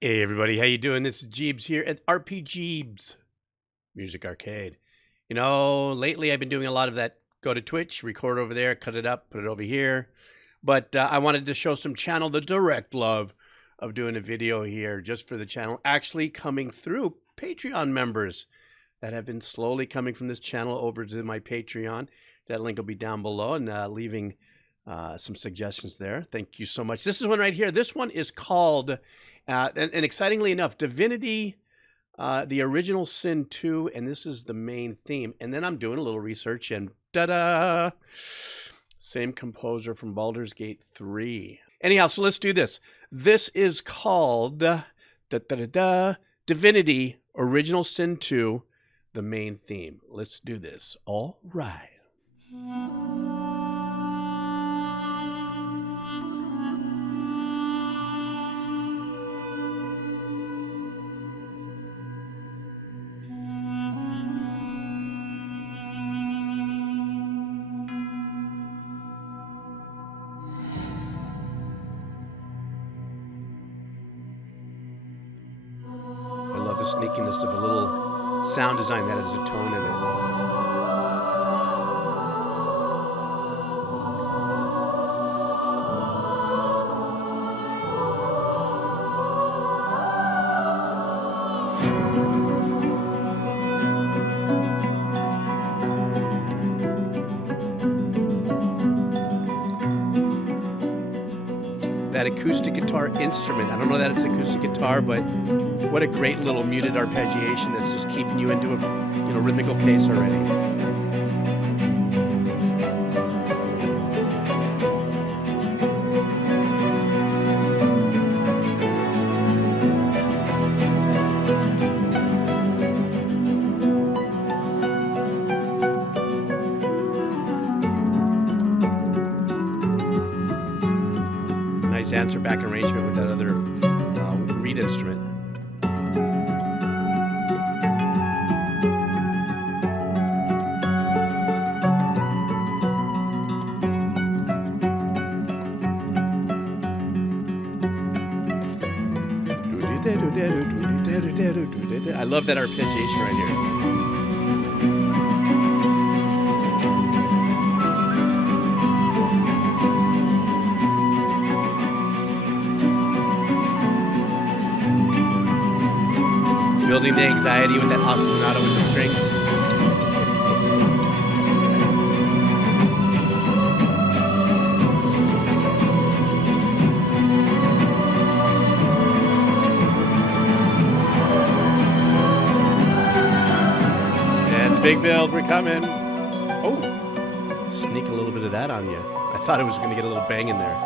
Hey everybody, how you doing? This is Jeebs here at RP Jeebs Music Arcade. Lately I've been doing a lot of that. Go to Twitch, record over there, cut it up, put it over here. But I wanted to show some channel the direct love of doing a video here just for the channel, actually coming through Patreon members that have been slowly coming from this channel over to my Patreon. That link will be down below, and leaving some suggestions there. Thank you so much. This is one right here. This one is called, and excitingly enough, Divinity, the original Sin 2, and this is the main theme. And then I'm doing a little research, and da-da! Same composer from Baldur's Gate 3. Anyhow, so let's do this. This is called Divinity, Original Sin 2, the main theme. Let's do this. All right. I love the sneakiness of a little sound design that has a tone in it. That acoustic guitar instrument. I don't know that it's acoustic guitar, but what a great little muted arpeggiation that's just keeping you into a rhythmical pace already. Nice answer back arrangement with that other reed instrument. I love that arpeggiation right here. Building the anxiety with that ostinato with the strings. And the big build, we're coming. Oh, sneak a little bit of that on you. I thought it was going to get a little bang in there.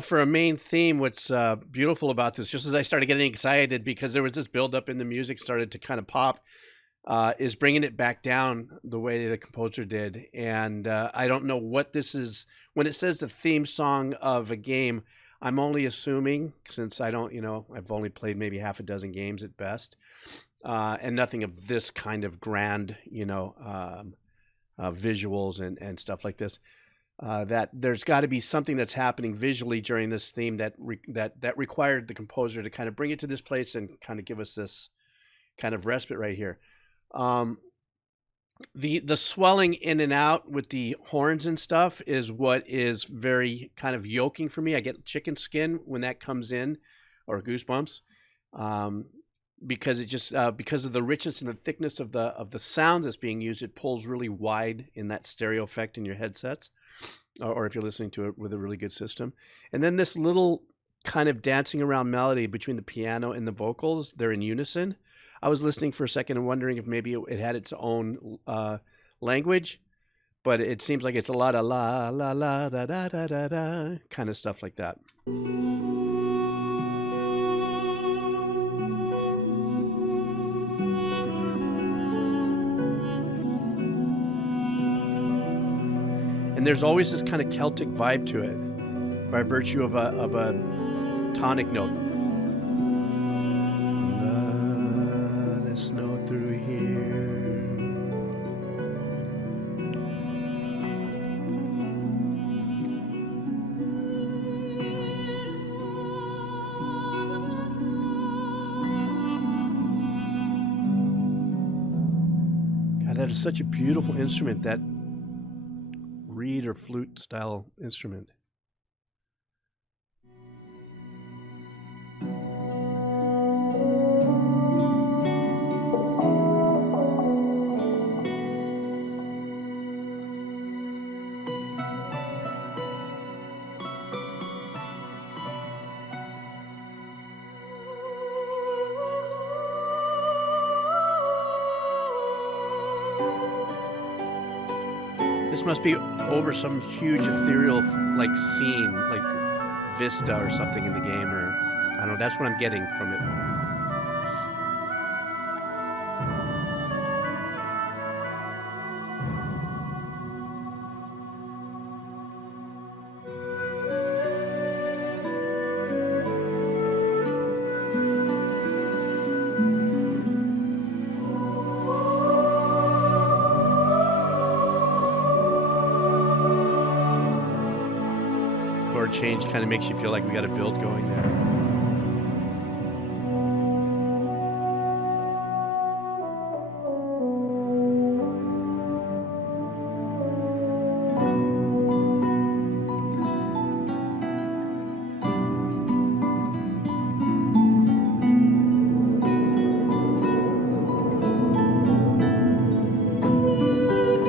For a main theme, what's beautiful about this, just as I started getting excited because there was this buildup in the music started to kind of pop, is bringing it back down the way the composer did. And I don't know what this is. When it says the theme song of a game, I'm only assuming, since I don't, I've only played maybe half a dozen games at best, and nothing of this kind of grand, visuals and stuff like this. That there's got to be something that's happening visually during this theme that required the composer to kind of bring it to this place and kind of give us this kind of respite right here. The swelling in and out with the horns and stuff is what is very kind of yoking for me. I get chicken skin when that comes in, or goosebumps, because it just because of the richness and the thickness of the sound that's being used. It pulls really wide in that stereo effect in your headsets, or if you're listening to it with a really good system. And then this little kind of dancing around melody between the piano and the vocals, they're in unison. I was listening for a second and wondering if maybe it had its own language, but it seems like it's a lot of la la la da da da da da kind of stuff like that. And there's always this kind of Celtic vibe to it, by virtue of a tonic note. The snow through here. God, that is such a beautiful instrument, that reed or flute style instrument. This must be over some huge ethereal like scene, like vista or something in the game, or I don't know. That's what I'm getting from it. Chord change kind of makes you feel like we got a build going there.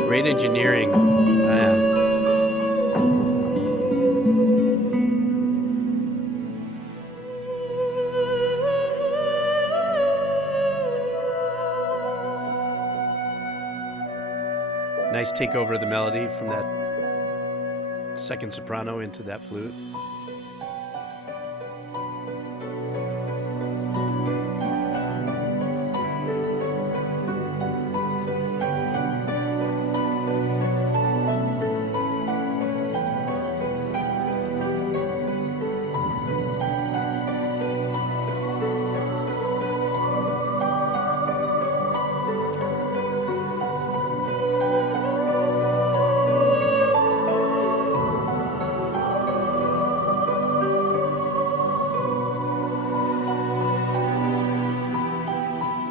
Great engineering. Nice takeover of the melody from that second soprano into that flute.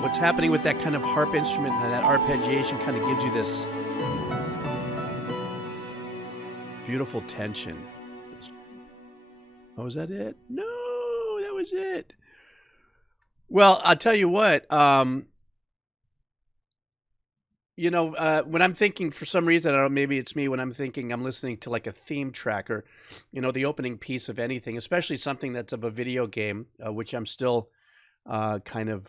What's happening with that kind of harp instrument and that arpeggiation kind of gives you this beautiful tension. Oh, was that it? No, that was it. Well, I'll tell you what, when I'm thinking, for some reason, I don't know, maybe it's me, when I'm thinking I'm listening to like a theme track, or, the opening piece of anything, especially something that's of a video game, which I'm still kind of,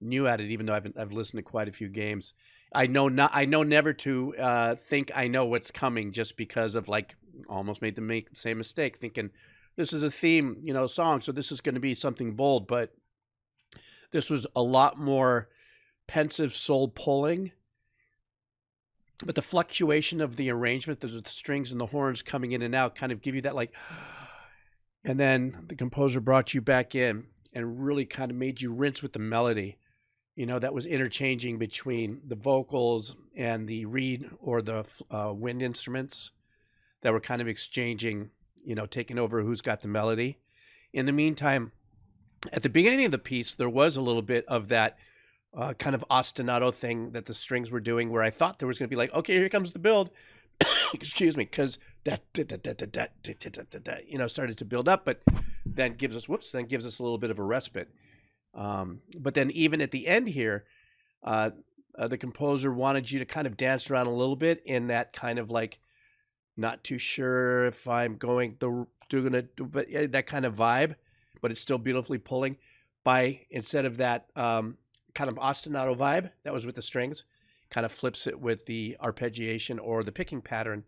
new at it, even though I've listened to quite a few games. I know never to think I know what's coming, just because of, like, almost made the same mistake, thinking this is a theme, song, so this is going to be something bold. But this was a lot more pensive, soul pulling. But the fluctuation of the arrangement, the strings and the horns coming in and out, kind of give you that, like, and then the composer brought you back in and really kind of made you rinse with the melody, that was interchanging between the vocals and the reed or the wind instruments that were kind of exchanging, taking over who's got the melody. In the meantime, at the beginning of the piece, there was a little bit of that kind of ostinato thing that the strings were doing, where I thought there was going to be like, okay, here comes the build. Excuse me, because started to build up, but then gives us a little bit of a respite. But then even at the end here, the composer wanted you to kind of dance around a little bit in that kind of like, not too sure if I'm going to do that kind of vibe, but it's still beautifully pulling. By, instead of that kind of ostinato vibe that was with the strings, kind of flips it with the arpeggiation or the picking pattern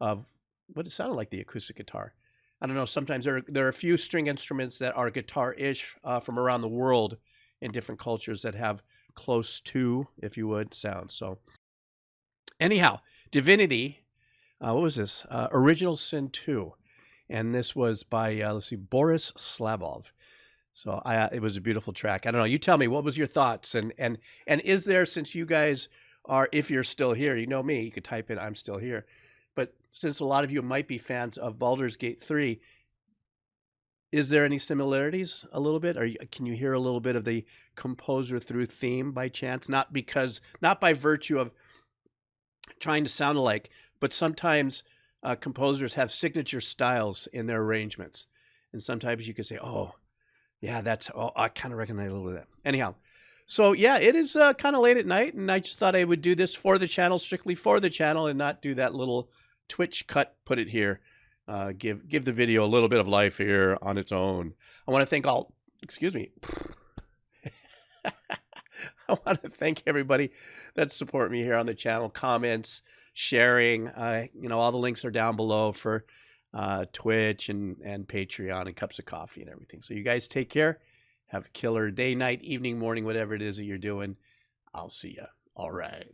of what it sounded like the acoustic guitar. I don't know. Sometimes there are a few string instruments that are guitar-ish from around the world in different cultures that have close to, if you would, sounds. So anyhow, Divinity. What was this? Original Sin 2. And this was by, let's see, Boris Slavov. So it was a beautiful track. I don't know. You tell me, what was your thoughts? And is there, since you guys are, if you're still here, you know me, you could type in "I'm still here." But since a lot of you might be fans of Baldur's Gate 3, is there any similarities a little bit? Or can you hear a little bit of the composer through theme by chance? Not by virtue of trying to sound alike, but sometimes composers have signature styles in their arrangements. And sometimes you can say, oh, yeah, I kind of recognize a little bit of that. Anyhow, so yeah, it is kind of late at night, and I just thought I would do this for the channel, strictly for the channel, and not do that little Twitch cut, put it here. Give the video a little bit of life here on its own. I want to thank excuse me. I want to thank everybody that support me here on the channel, comments, sharing. All the links are down below for Twitch and Patreon and cups of coffee and everything. So you guys take care. Have a killer day, night, evening, morning, whatever it is that you're doing. I'll see you. All right.